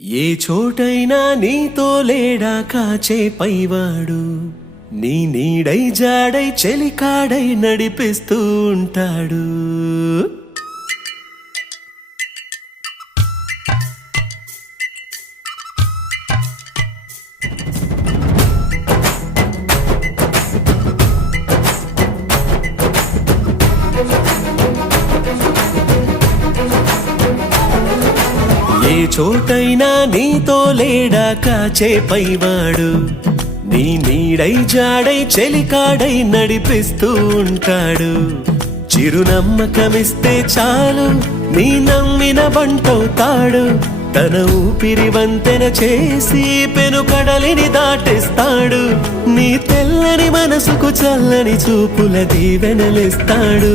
ఏ చోటైనా నీతో లేడా కాచే పైవాడు, నీ నీడై జాడై చెలికాడై నడిపిస్తూ ఉంటాడు. ఏ చోటైనా నీతో లేడా కాచే పైవాడు, నీ నీడై జాడై చెలికాడై నడిపిస్తూ ఉంటాడు. చిరునమ్మకమిస్తే చాలు నీ నమ్మిన బంటవుతాడు. తన ఊపిరి వంతెన చేసి పెను కడలిని దాటిస్తాడు. నీ తెల్లని మనసుకు చల్లని చూపుల దీవెనలిస్తాడు.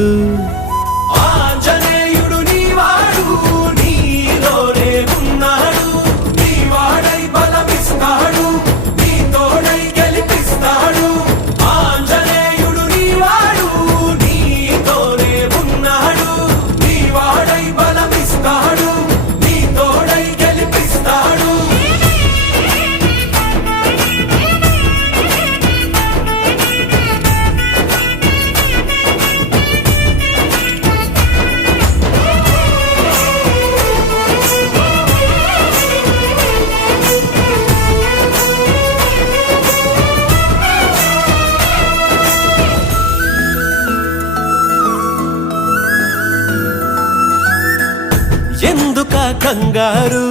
ఎందుకా కంగారు,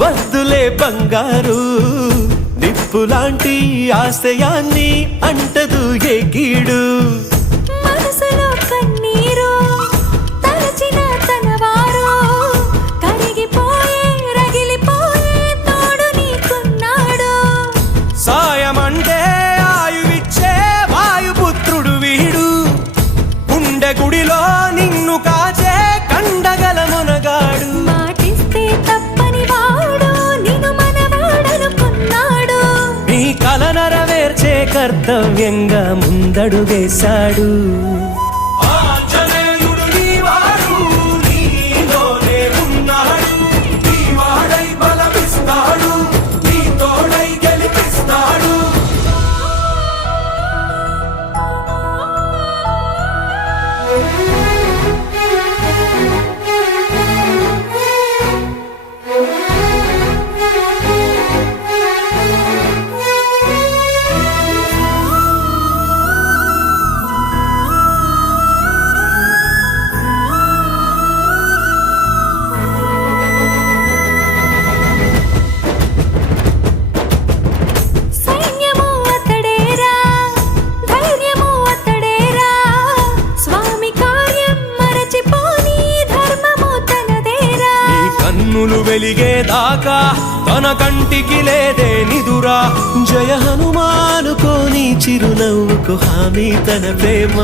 వద్దులే బంగారు, నిప్పులాంటి ఆశయాన్ని అంటదు ఏ కీడు. మనసులో కన్నీరు తలచిన తనవారు, కరిగిపోయే రగిలిపోయే తోడు నీకున్నాడు. సాయమంటే ఆయువిచ్చే వాయుపుత్రుడు వీడు, గుండె గుడిలో నిన్ను కాచే కండగల మునగాడు. మాటిస్తే తప్పని వాడు నిన్ను మనవాడనుకున్నాడు. నీ కల నెరవేర్చే కర్తవ్యంగా ముందడు వేశాడు. కన్నులు వెలిగేదాకా తన కంటికి లేదే నిదురా. జయ హనుమానుకోని చిరునవ్వుకు హామీ తన ప్రేమ.